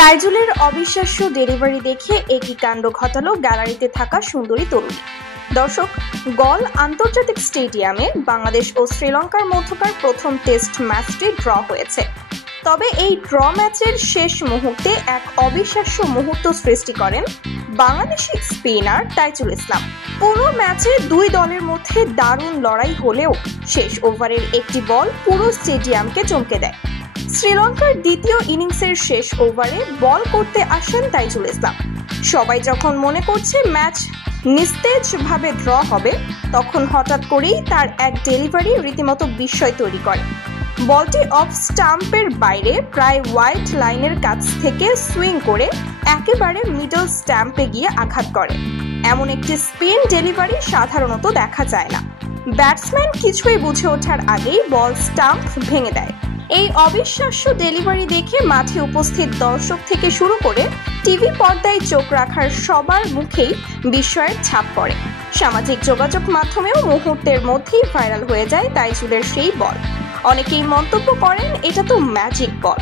তাইজুলের অবিশ্বাস্য ডেলিভারি দেখে একই কাণ্ড ঘটালো গ্যালারিতে থাকা সুন্দরী তরুণী। দর্শক, গল আন্তর্জাতিক স্টেডিয়ামে বাংলাদেশ ও শ্রীলঙ্কার মধ্যকার প্রথম টেস্ট ম্যাচটি ড্র হয়েছে। তবে এই ড্র ম্যাচের শেষ মুহূর্তে এক অবিশ্বাস্য মুহূর্ত সৃষ্টি করেন বাংলাদেশি স্পিনার তাইজুল ইসলাম। পুরো ম্যাচে দুই দলের মধ্যে দারুণ লড়াই হলেও শেষ ওভারের একটি বল পুরো স্টেডিয়ামকে চমকে দেয়। শ্রীলঙ্কার দ্বিতীয় ইনিংসের শেষ ওভারে বল করতে আসেন তাইজুল ইসলাম। সবাই যখন মনে করছে ম্যাচ নিস্তেজভাবে ড্র হবে, তখন হঠাৎ করেই তার এক ডেলিভারি রীতিমতো বিস্ময় তৈরি করে। বলটি অফ স্টাম্পের বাইরে প্রায় হোয়াইট লাইনের কাছ থেকে সুইং করে একেবারে মিডল স্ট্যাম্পে গিয়ে আঘাত করে। এমন একটি স্পিন ডেলিভারি সাধারণত দেখা যায় না। ব্যাটসম্যান কিছুই বুঝে ওঠার আগেই বল স্টাম্প ভেঙে দেয়। এই অবিশ্বাস্য ডেলিভারি দেখে মাঠে উপস্থিত দর্শক থেকে শুরু করে টিভি পর্দায় চোখ রাখার সবার মুখেই বিস্ময়ের ছাপ পড়ে। সামাজিক যোগাযোগ মাধ্যমেও মুহূর্তের মধ্যেই ভাইরাল হয়ে যায় তাইজুলের সেই বল। অনেকেই মন্তব্য করেন, এটা তো ম্যাজিক বল।